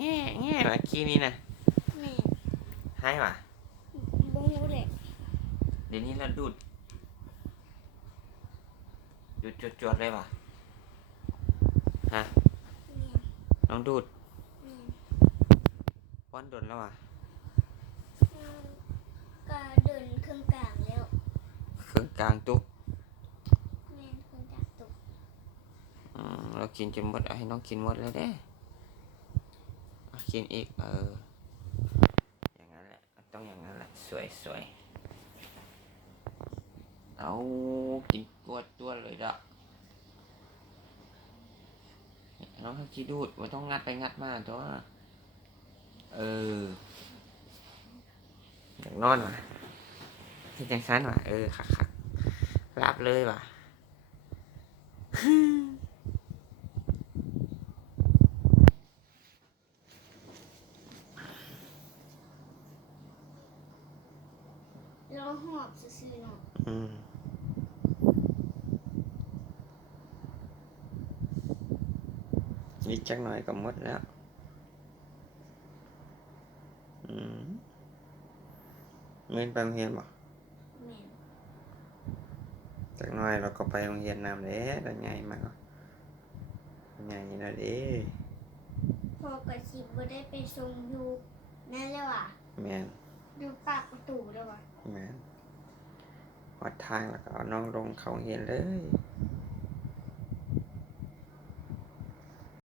แง่แง่มาขี้นี่นะแม่ให้ป่ะบ่รู้แหละเดี๋ยวนี้เราดูดจวดเลยป่ะฮะแม่ลองดูดแม่ป้อนดนแล้วป่ะก็เดินเครื่องกลางแล้วเครื่องกลางตุกแม่เครื่องกลางตกเรากินจนหมดให้น้องกินหมดแล้วเด้กินอีกอย่างนั้นแหละต้องอย่างนั้นแหละสวยเอากินตัวเลยเด้อน้องเขาขี้ดูดว่าต้องงัดไปงัดมาตัวอยากนอนว่ะที่จังสันว่ะคักรับเลยว่ะแล้วหอบซื่อๆเนาะอีกจักหน่อยก็หมดแล้วเงินไปโรงเรียนบ่แม่จักหน่อยเราก็ไปโรงเรียนนำเด้แล้วใหญ่มากใหญ่แล้วเด้พอกับสิบ่ได้ไปส่งอยู่นั่นแล้วอ่ะแม่นอยู่ปากประตูแล้วอ่ะแม่นวัดทางแล้วก็เอาน้องลงเข้าโรงเรียนเลย